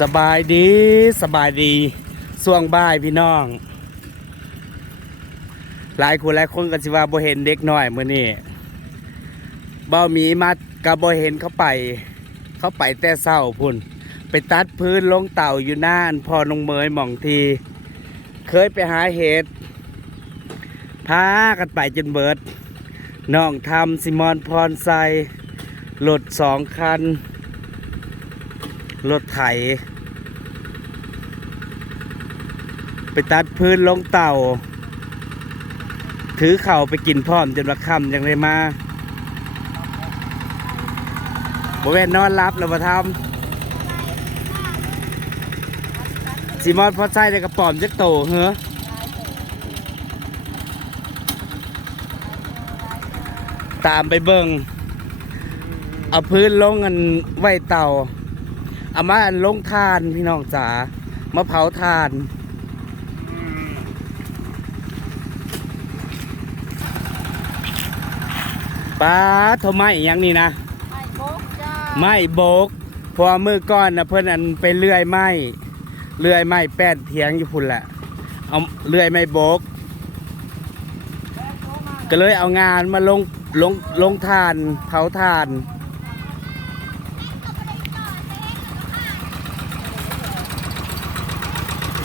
สบายดีสบายดีส่วงบ่ายพี่น้อง หลายคนหลายคนก็สิว่าบ่เห็นเด็กน้อยมื้อนี้เบ่มีมาก็บ่เห็นเขาไป เขาไปแต่เช้าพุ่น ไปตัดพื้นลงเต่าอยู่น่านพอนงเมยหม่องที เคยไปหาเห็ดพากันไปจนเบิดน้องทำซิมอนพรไซรถสองคันรถไถ ไปตัดพื้นลงเต่า ถือเข่าไปกินพร้อมจนว่าค่ำยังได้มาบ่แม่นนอนรับแล้วมาทำซีมอนพอใส่ในกระป๋อมจักโตเหรอตามไปเบิงเอาพื้นลงอันไว้เต่าเอามาลงทานพี่น้องจ๋ามาเผาทาน ป้าโทำไมอหยังนี่นะไม่โบกจ้าไม่โบกเพอมือก้อนนะเพื่อนอันไปเลื่อยไม้เลื่อยไม้แป้นเถียงอยู่พุ่นแหละเอาเลื่อยไม้โบก ก็เลยเอางานมาลงลงลงทานเผาทาน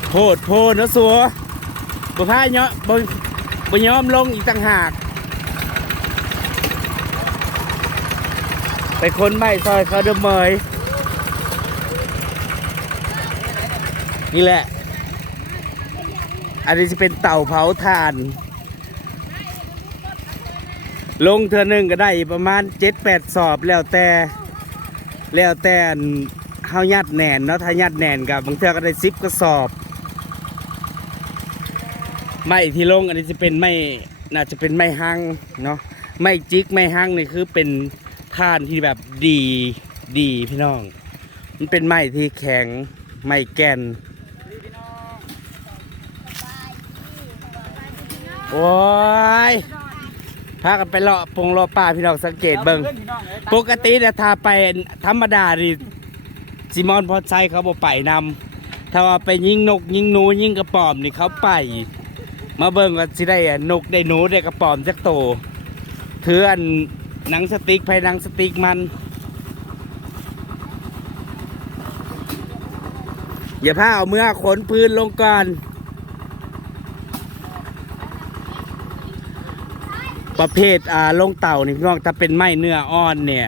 โพดโพดนะสัวบ่พายเนาะบ่บ่ยอมลงอีกต่างหาก ไปคนไม่ซอยเขาเดมเมยนี่แหละ อันนี้จะเป็นเต่าเผาถ่าน ลงเทือหนึ่งก็ได้ประมาณเจ็ดแปดสอบแล้วแต่ แล้วแต่อันเฮายัดแหนนเนาะถ้ายัดแหนนกับบางเทือก็ได้สิบกระสอบไม้ที่ลงอันนี้จะเป็นไม้น่าจะเป็นไม้หังเนาะไม้จิกไม้หังนี่คือเป็น ท่านที่แบบดีดีพี่น้อง มันเป็นไม้ที่แข็งไม้แก่น โอ้ยพากันไปเลาะปงเลาะป่าพี่น้องสังเกตเบิงปกติเนี่ยถ้าไปธรรมดาดิซิมอนพอใจเขาบอกไปนำถ้าว่าไปยิงนกยิงหนูยิงกระป๋อมนี่เขาไป มาเบิ่งว่าสิได้นกได้หนูได้กระป๋อมจักโตเถืออัน หนังสติ๊กภายหนังสติ๊กมัน อย่าพาเอาเมื่อขนพื้นลงก่อน ประเภทอ่าลงเต่านี่พี่น้องถ้าเป็นไม้เนื้ออ่อนเนี่ย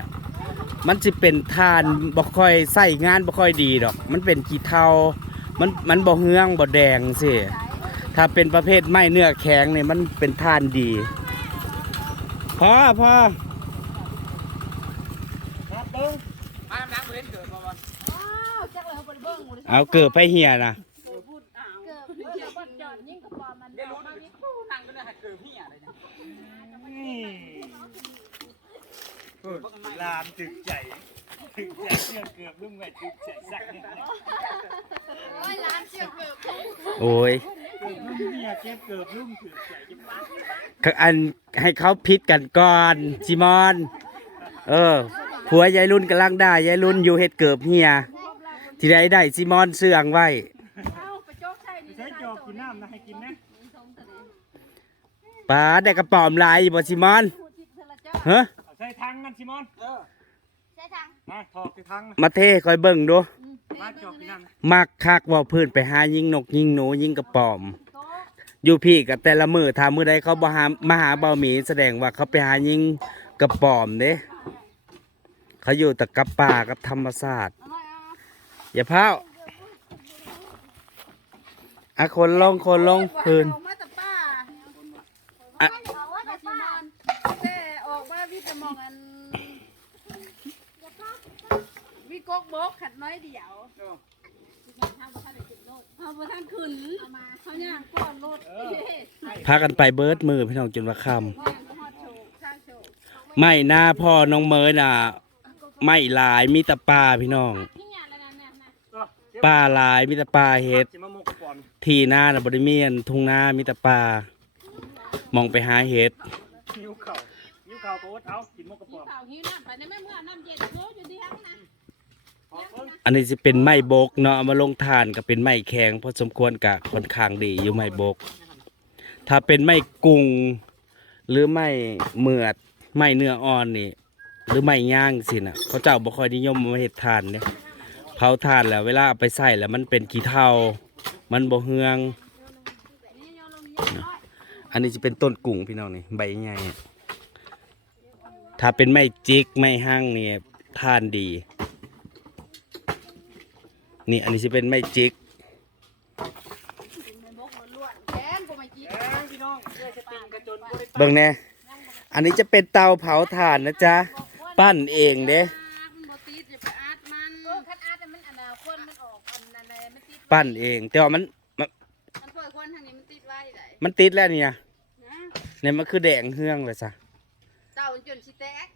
มันจะเป็นทานบ่ค่อยใส่งานบ่ค่อยดีดอก มันเป็นขี้เทามันมันบ่เฮืองบ่แดงสิถ้าเป็นประเภทไม้เนื้อแข็งเนี่ยมันเป็นทานดีพอพอ เบิ้งมาน้ำเล่นเกิดบ่บ่อ้าวจักเลยเขาไปเบิ้งหมดเลยเอาเกิดไปเหียนะเกิดเดี๋ยวบัดจอดยิ่งกระปอมมันเดี๋ยวรู้นะพี่นั่งก็เลยหัดเกิดพี่อะไรเนี่ยลามถึกใจถึกใจเชื่อเกือบลุ่มไว้ถึกใจสักเนี่ยโอ้ยร้านเชียวเกิดโอ้ยเกือบลุ่มเมียเก็บเกือบลุ่มถึกใจจะป้าอันให้เขาพิษกันก่อนจิมอน เออ ผัวยายรุ่นกำลังได้ยายรุ่นอยู่เฮ็ดเกิบเฮียที่ได้ได้ซิมอนเสื่องไว้เอาไปโจ๊กใส่นี่ใช้จอกกินน้ำนะให้กินนะป้าได้กระป๋อมลายอยู่บ่ซิมอนพูดทิพย์เธอละเจ้าเฮ้ใช้ทังกันชิมอนเออใส่ทางมาถอกที่ทังมาเทคอยเบิ่งดูมาจอกกินน้ำนะมักคักเว่าพื้นไปหายิงนกยิงหนูยิงกระป๋อมโต๊ะอยู่พี่กับแต่ละมือถามมือใดเขาบ่หามาหาเบาหมีแสดงว่าเขาไปหายิงกระป๋อมเด้ เขาอยู่แต่กับป่ากับธรรมศาสตร์เอาหน่อยเอาอย่าพร้าวอะคนลงคนลงพื้นออกมาแต่ป้าอะเอาว่าแต่ป้าแต่ออกมาวิตามองอันวิกกบกขัดน้อยเดียวเอาบ่ทันขึ้นเอามาเขาย่างก้อนรถเฮ้พากันไปเบิดมือพี่น้องจนว่าค่ย่างก็ฮอดโชว์สร้างโชว์ำไม่หน้าพ่อน้องเมยน่ะ ไม่หลายมีแต่ปลาพี่น้องพี่หยาแล้วนะเนี่ยนะเออเก็บปลาหลายมีแต่ปลาเห็ดชิมะมกก่อนที่หน้าน่ะบริเมียนทุ่งนามีแต่ปลามองไปหาเห็ดนิ้วเข่านิ้วเข่าโต๊ดเอากินมกกระป๋หิวอมเปล่าหิวน้ำไปในแม่เมื่อน้ำเย็นโยอยู่ที่ห้างนะอันนี้จะเป็นไม้บกเนาะเอามาลงทานก็เป็นไม้แข็งพอสมควรกับค่อนข้างดีอยู่ไม้บก ถ้าเป็นไม้กุงหรือไม้เหมือดไม้เนื้ออ่อนนี่ หรือไม้ย่างสินะเขาเจ้าบ่ค่อยนิยมมาเฮ็ดทานเนี่ยเผาทานแล้วเวลาไปใส่แล้วมันเป็นขี้เถ้ามันบ่เฮือง อันนี้จะเป็นต้นกุ้งพี่น้องนี่ใบใหญ่ถ้าเป็นไม้จิกไม้ห้างนี่ทานดี นี่อันนี้จะเป็นไม้จิกแกนกูไม่จีบพี่น้องเพื่อจะติงกระจนบ่ได้เบิ่งแน่อันนี้จะเป็นเตาเผาถ่านนะจ๊ะ ปั้นเองเด้มันบ่ติดอย่าไปอาดมันเออคันอาดมันอนาคตมันออกอันนั้นเลยมันติดปั้นเอง แต่ว่ามันมันมันเปิดคนทางนี้มันติดไว้ได้มันติดแล้วเนี่ยนะเนี่ยมันคือแดงเฮืองเลยซะเต่าจนสิแตก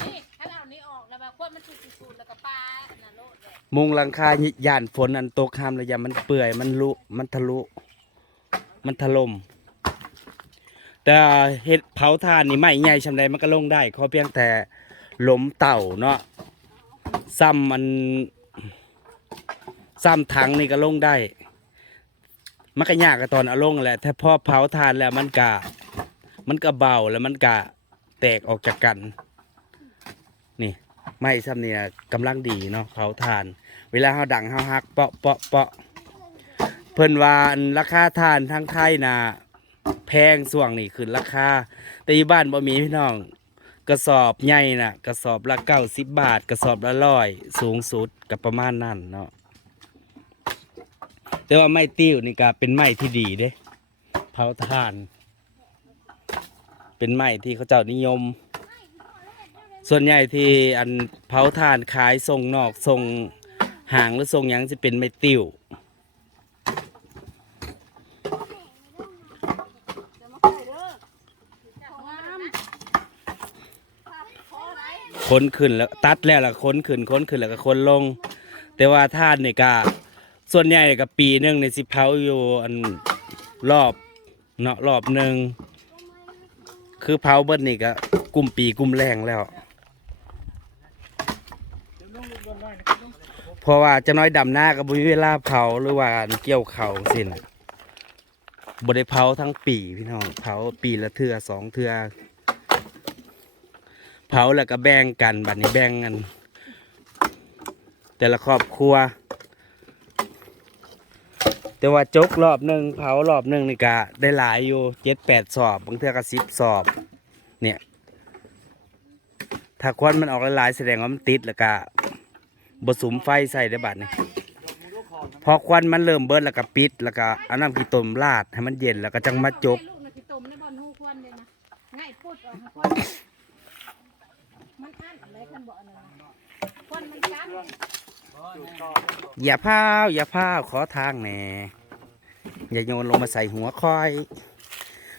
นี่ถ้าเอานี้ออกแล้วมาคนมันสุดสุดแล้วก็ปลาอันนั้นโลดเลยมุงหลังคาย่านฝนอันตกห้ามระยะมันเปื่อยมันลุมันทะลุ มันถล่มแต่เห็ดเผาถ่านนี่ไม่ใหญ่ชำใดมันก็ลงได้ขอเพียงแต่ หลมเต่าเนาะซ้ำมันซ้ำถังนี่ก็ลงได้ มันก็ยากกับตอนเอาลงแหละแต่พอเผาถ่านแล้วมันกะมันก็เบาแล้วมันกะแตกออกจากกัน นี่ไม้ซ้ำเนี่ยกำลังดีเนาะเผาถ่าน เวลาเฮาดังเฮาฮักเปาะเปาะเปาะเพิ่นว่านราคาถ่านทางไทยน่ะแพงส่วงนี่ขึ้นราคาแต่ยี่บ้านบ่มีพี่น้อง กระสอบใหญ่น่ะ กระสอบละเก้าสิบบาท กระสอบละร้อยสูงสุดกับประมาณนั้นเนาะแต่ว่าไม้ติ้วนี่ก็เป็นไม้ที่ดีเด้เผาถ่าน เป็นไม้ที่เขาเจ้านิยม ส่วนใหญ่ที่อันเผาถ่านขายส่งนอกส่งห่างหรือส่งยังจะเป็นไม้ติ้ว จะมาใส่เด้อของงามขออะไร ค้นขึ้นแล้วตัดแล้วล่ะค้นขึ้นค้นขึ้นแล้วก็ค้นลง แต่ว่าท่านนี่ก็ส่วนใหญ่ก็ปีหนึ่งในสิเผาอยู่อันรอบเนาะรอบหนึ่งคือเผาเบิดนี่ก็กลุ่มปีกลุ่มแรงแล้วเพราะว่าจะน้อยดำหน้าก็บ่มีเวลาเผาหรือว่าเกี่ยวเขาสินะบ่ได้เผาทั้งปีพี่น้องเผาปีละเทือสองเทือ เผาแล้วก็แบ่งกันบัดนี้แบ่งกัน แต่ละครอบครัว แต่ว่าจกรอบหนึ่งเผารอบหนึ่งนี่ก็ได้หลายอยู่เจ็ดแปดสอบบางเทื่อก็สิบสอบ เนี่ย ถ้าควันมันออกหลายๆแสดงว่ามันติดแล้วก็บสุมไฟใส่ได้บัดนี่พอควันมันเริ่มเบิดแล้วก็ปิด แล้วก็เอาน้ำกีตมราดให้มันเย็นแล้วก็จังมาจก ลูกน่ะสิต้มในบ่อนหูควันเลยนะง่ายพูดออกมาควัน ไรคันบ่อันนั้นน่ะควันมันกัดอย่าพาวอย่าพาวขอทางแหน่อย่าโยนลงมาใส่หัวคอย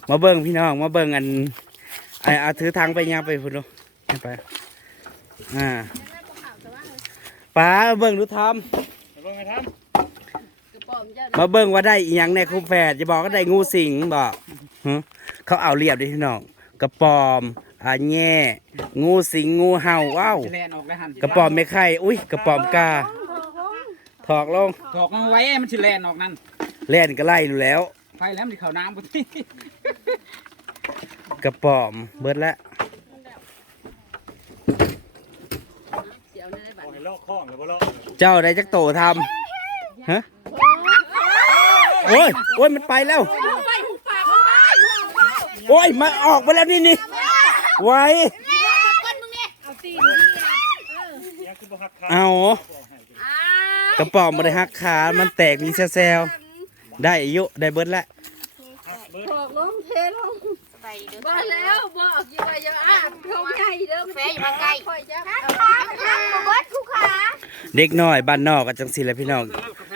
มาเบิ่งพี่น้องมาเบิ่งอันไอเอาถือทางไปยางไปพุ่นดูให้ไปอ่าป้าเบิ่งดูทเดี๋ยวเบิ่งให้ทกระป๋อมจะำมาเบิ่งว่าได้อีหยังในคู่แฝดจะบอกก็ได้งูสิงบอกหึเขาเอาเรียบดิพี่น้องกระปอม อาแง่งูสิงงูเห่าว้าวแลนออกแล้วหันกระปอมไม่ไข่อุ้ยกระปอมกาถอกลงถอกมันไว้มันสิแลนออกนั่นเล่นก็ไล่ดูแล้วไฟแล้วมันสิเข้าน้ำบ่ที่กระปอมเบิดแล้วเสียวในได้ำบัดโอ้ยลอกข้องเลยบ่ลอกเจ้าได้จักโตทำฮะโอ้ยโอ้ยมันไปแล้วไปหูปากมันไปโอ้ยมาออกไปแล้วนี่นี่ ไว้ก้นมึงเนี่ยเอาตีนยังคือบ่หักขาเอาอ่ากระปอมมาได้หักขา มันแตกมีแซวๆได้อายุได้เบิดแล้วหักเบิดถอกลงเทลงไปเด้อบ่แล้วบ่ออกอยู่ได้ยังอะเขาใหญ่เด้อแฟอยู่มาใกล้คอยจ้ะบ่เบิดคู่ขาเด็กน้อยบ้านนอกก็จังสิแหละพี่น้อง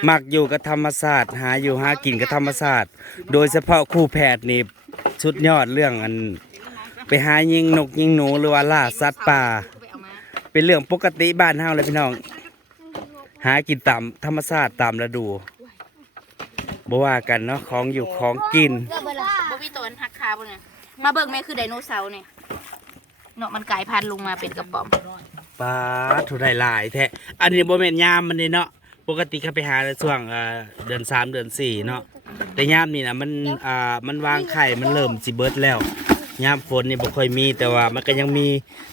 มักอยู่กับธรรมศาสตร์หาอยู่หากินกับธรรมศาสตร์โดยเฉพาะครู่แพทย์นี่ชุดยอดเรื่องอัน ไปหายิงนกยิงหนูหรือว่าล่าสัตว์ป่าไปเอามาเป็นเรื่องปกติบ้านเฮาเลยพี่น้อง หากินตามธรรมชาติตามฤดูบ่ว่ากันเนาะของอยู่ของกินเลือกเบิ่ล่ะบ่มีตัวอันหักขาบ่เนี่ยมาเบิ่งแม่คือไดโนเสาร์เนี่ยเนาะมันกลายพันธุ์ลงมาเป็นกระป๋อมปลาทุได้หลายแท้อันนี้บ่แม่นยามมันนี่เนาะปกติเขาไปหาในช่วงเอ่อเดือนสามเดือนสี่เนาะแต่ยามนี่นะมันอ่ามันวางไข่มันเริ่มสิเบิดแล้ว ยามฝนนี่บ่ค่อยมีแต่ว่ามันก็ยังมี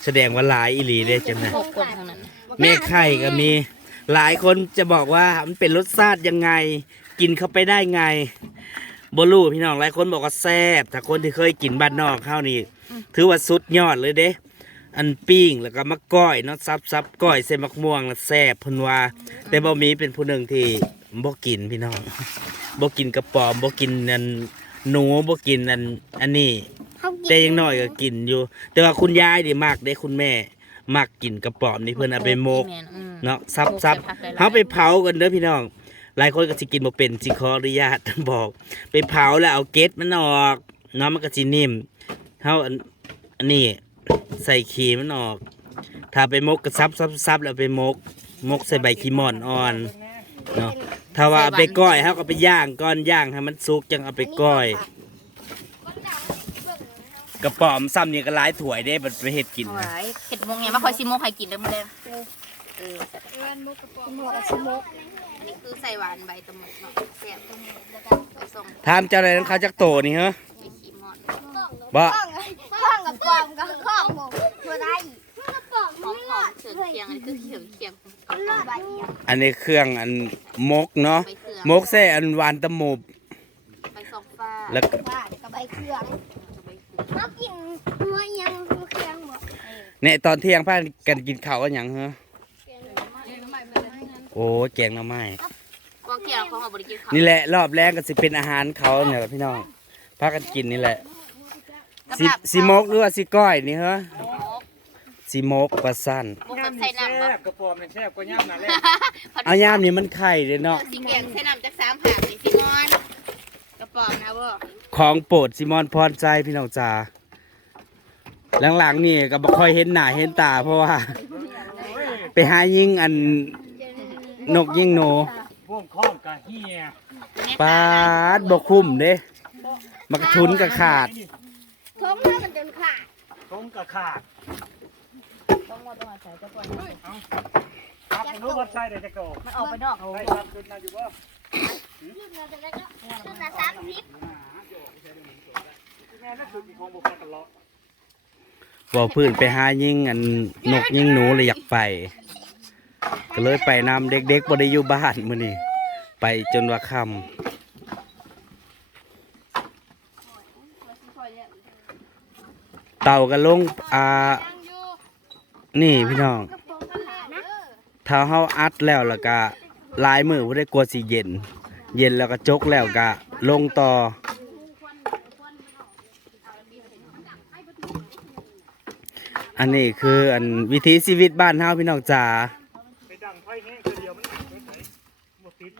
แสดงว่าหลายอีหลีเด้จังได๋พวกคนทางนั้นแม่ไข่ก็มี หลายคนจะบอกว่ามันเป็นรสชาติยังไง กินเข้าไปได้ไงบรู้พี่น้องหลายคนบอกว่าแซ่บแต่คนที่เคยกินบ้านนอกข้าวนี่ถือว่าสุดยอดเลยเด้ อันปิ้งแล้วก็มะก้อยเนาะซับซับก้อยใส่มะม่วงแล้วแซ่บเพิ่นว่าแต่บ่มีเป็นผู้หนึ่งที่บ่กินพี่น้องบ่กินกระป๋อมบ่กินอันหนูบ่กินอันอันนี้ แต่อยังน้อยก็กินอยู่ แต่ว่าคุณยายนี่มักเด้คุณแม่มักกินกระป๋อมนี่เพิ่นเอาไปโมกแม่นอืม เนาะซับโมกซับใส่ผักหลายๆเขาไปเผากันเด้อพี่น้อง หลายคนก็สิกินบ่เป็นสิขออนุญาต บอก ไปเผาแล้วเอาเกล็ดมันออกเนาะมันก็สินิ่มเฮาอันอันนี้ใส่ขี้มันออก ถ้าไปมกก็ซับซับซับแล้วไปมกมกใส่ใบขี้ม่อนอ่อนเนาะถ้าว่าเอาไปก้อยเฮาก็ไปย่างก้อนย่างให้มันสุกจังเอาไปก้อย กระป๋อมซ้ำนี่ก็หลายถ้วยเด้บัดไปเฮ็ดกินเอานะไว้เห็ดมงเนี่ยมาคอยซิโมกให้กินเด้อมื้อแลงเออเงินมุกกระป๋องมุกกับชิมุกอันนี้คือใส่หวานใบตะหมดเนาะแซ่บตะหมดแล้วก็ไปส่งถามเจ้าอะไรนั้นเขาจักโตนี่เหรอไปขี้มอนบ่ข้องกับปอมกับข้องบอกตัวได้กระป๋องหอมหอมๆเฉื่อยเคียงอันนี้คือเขียวเคียงรอดใบเดียวอันนี้เครื่องอันมกเนาะใบเครื่องมกแซ่อันหวานตะหมบใบซองฟ้าแล้วก็ ว่ากับใบเครื่องใบ เครื่องเขากินหัวยังเครื่องบอกเนี่ยตอนเที่ยงพากันกินข้าวกันหยังเหรอโอ้แกงหน่อไม้กองเกี่ยวของเอาบริกินข้าวนี่แหละรอบแรกก็สิเป็นอาหารเขาเนี่ยแหละพี่น้องพากันกินนี่แหละสิสิมกหรือว่าสิก้อยนี่เหรอสิมกปลาสั้นมกแบบใส่น้ำบ่แซ่บกระปอมเนี่ยแซ่บกว่าย่ำนั่นแหละเอายามนี่มันไข่เลยเนาะสีแกงใส่น้ำจากสามหางนี่ซิมอน กระป๋องนะบ่ของโปรดซิมอนพรใจพี่น้องจ๋าหลังๆนี่ก็บ่ค่อยเห็นหน้าเห็นตา เพราะว่า ไปหายิงอันนกยิงโหนพวกข้องกะเฮียปาดบ่คุ้มเด้มักทุนก็ขาดท้องให้มันจนขาดท้องกะขาดครับผมรู้ว่าใช่เดี๋ยวจะโกมันออกไปนอกใช่ครับขึ้นมาอยู่บ่ วก็ต้นละสามสิบอมีของบุคคลกันเลาะบ่พื้นไปหายิงอันนกยิงหนูเลยอยากไป ก็เลยไปนำเด็กๆบ่ได้อยู่บ้านมื้อนี้ไปจนว่าค่ำเต่าก็ลง อ่า นี่พี่น้อง ถ้าเฮาอัดแล้วล้วก็ ลายมือบ่ได้กลัวสิเย็น เย็นแล้วก็จกแล้วก็ลงต่ออันนี้คืออันวิถีชีวิตบ้านเฮาพี่น้องจ๋าไปดังไฟแห้งเดียวมันหมดติด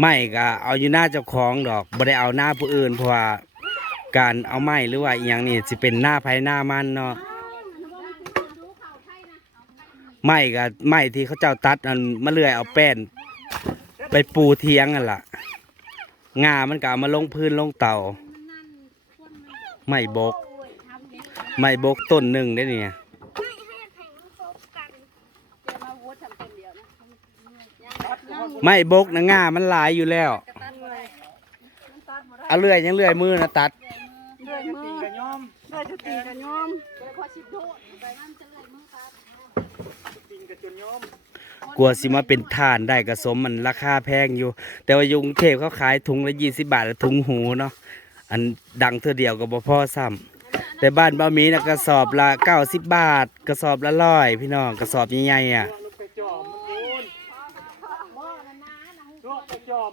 ไม่ก็เอาอยู่หน้าเจ้าของดอกบ่ได้เอาหน้าผู้อื่นเพราะว่าการเอาไม้หรือว่าอีหยังนี่สิเป็นหน้าไผหน้ามันเนาะ ไม้ก็ไม้ที่เขาเจ้าตัดอันมาเลื่อยเอาแป้น ไปปูเทียงนั่นล่ะงามันก็เอามาลงพื้นลงเตาไม้บก ไม้บกต้นหนึ่งได้เนี่ยไม่บกนะง่ามันหลายอยู่แล้วเอาเลื่อยยังเลื่อยมือนะตัดจะตีกันยอมจะตีกันยอมตี กลัวสิมาเป็นทานได้กระสมมันราคาแพงอยู่ แต่ว่ายุงเทพเขาขายถุงละยี่สิบาทถุงหูเนาะอันดังเท่าเดียวก็บ่อซ้ำแต่บ้านบ่มีนะกระสอบละเก้าสิบบาท กระสอบละร้อยพี่น้องกระสอบใหญ่ๆอะไปจอ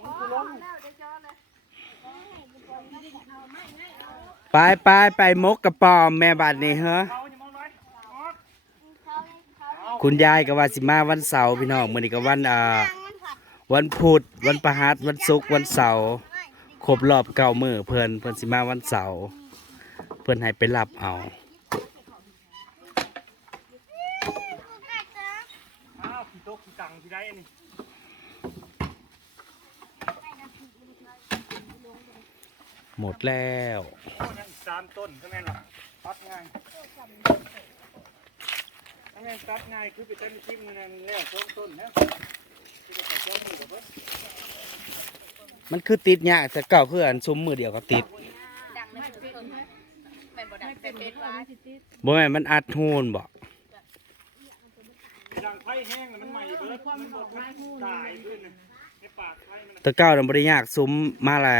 มันไปไปไปมกกระปอมแม่บาดนี่เหรอ เขาจะมองไว้ คุณยายก็ว่าสิมาวันเสาร์พี่น้องมื้อนี้ก็วันอ่าวันพุธวันพฤหัสวันศุกร์วันเสาร์ครบรอบเก้ามื้อเพิ่นเพิ่นสิมาวันเสาร์เพิ่นให้ไปรับเอาหมดแล้วสามต้นก็แม่นหรอตัดง่าย ถ้าแม่นตัดง่ายคือไปตัดชิ้นมันนั่นแล้วต้นต้นนะที่จะใส่ต้นมือกับเพิ่นมันคือติดยากแต่เก่าคืออันซุ้มมือเดียวก็ติดดังในชุมชนแม่นบ่ดังเป็นเป็นว่าบ่แม่นมันอัดหูนบ่ดังไฟแห้งแล้วมันใหม่เบิดมันบดมันตายขึ้นน่ะในปากไฟมันแต่เก่าน่ะบ่ได้ยากซุ้มมาและ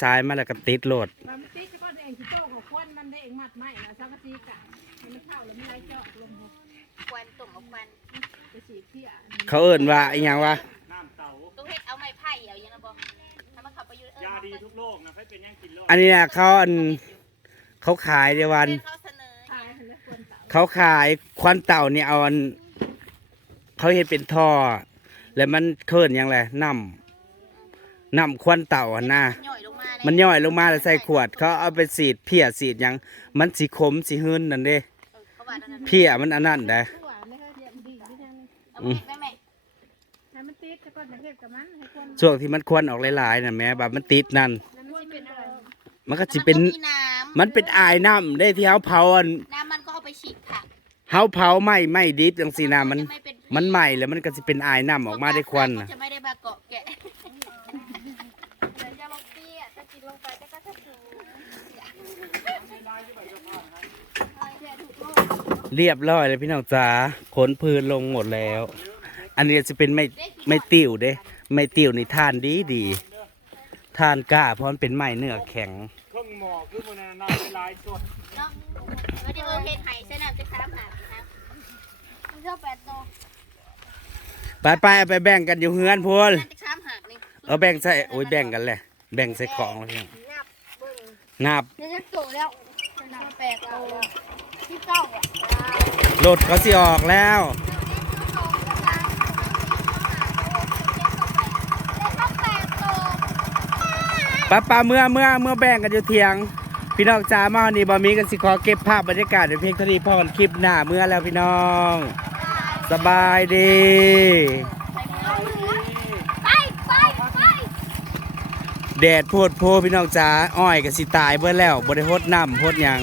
สายๆมาแล้วก็ติดโลด มันติดเฉพาะเองที่โตของควันมันได้เองมัดไม้นะสังกะสีกะมันเข้าแล้วมันไหลเจาะลง ควันตุ่มกับควันไปสีเพี้ยเขาเอิ้นว่าอีหยังวะน้ำเต่าต้องเฮ็ดเอาไม้ไผ่เอาอย่างนั้นบ่ถ้ามันเข้าไปอยู่เออยาดีทุกโรคนะให้เป็นยังกินโรคอันนี้น่ะเขาอันเขาขายเดี๋ยววันเขาเสนอตายแล้วควรเต่าเขาขายควันเต่านี่เอาอันเขาเห็นเป็นท่อ แล้วมันเคลื่อนหยังไงน้ำน้ำควันเต่าอันน่ะ ย่อยลงมามันย่อยลงมาแล้วใส่ขวด เขาเอาไปสีดเพี้ยสีดหยัง มันสีขมสีหืนนั่นเด้เขา ว่านั่นเพี้ยมันอันนั้นได้ตัวไม่ค่อยเรียนดีที่นั่นเอาแม่แม่แม่ให้มันติดเฉพาะเทศกับมันให้ควรช่วงที่มันควันออกหลายๆน่ะแม่แบบมันติดนั่น แล้วมันจะเป็นอะไรมันก็สิเป็นมีน้ำมันเป็นอายน้ำได้ที่เขาเผาอันน้ำมันก็เอาไปฉีดค่ะเขาเผาไหม้ไหม้ดิบจังสีน้ำมัน จะไเป็นมันไหม้แล้วมันก็สิเป็นอายน้ำออกมาได้ควันมัน่ะจะไม่ได้มาเกาะแกะเดี๋ยวจะลงเตี้ยจะกินลงไปแต่ก็จะสูง เรียบร้อยเลยพี่น้องจ๋าขนพื้นลงหมดแล้ว อันนี้จะเป็นไม่ไม่ติ่วเด้ ไม่ติ่วนี่ทานดีดีทานกล้าเพราะมันเป็นไม้เนื้อแข็งเครื่องหมอคือมันน่ะน้ำลายสดเนาะแล้วเดี๋ยวเอาเฮ็ดไห้ใส่น้ำจะค้ามหานะมันเท่าแปดโตไปไปเอาไปแบ่งกันอยู่เฮือนพูนน่าจะค้ามหักนี่เอาแบ่งใส่โอ้ยแบ่งกันแหละ แบ่งใส่ของแล้วพี่น้องนับเดี๋ยวจะโตแล้วน้ำแปดโต ที่เก้าอะรถเขาสิออกแล้ว ป้าป้าเมื่อเมื่อเมื่อแบ่งกันอยู่เทียง พี่น้องจ๋ามาวันนี้บอมีกันสิขอเก็บภาพบรรยากาศในเพียงเท่านี้พอนคลิปหน้าเมื่อแล้วพี่น้อง สบายดี ไปไปไปแดดโพดโพพี่น้องจ๋าอ้อยกับสิตายเบิ่อแล้วบ่ได้ฮดน้ำฮดหยัง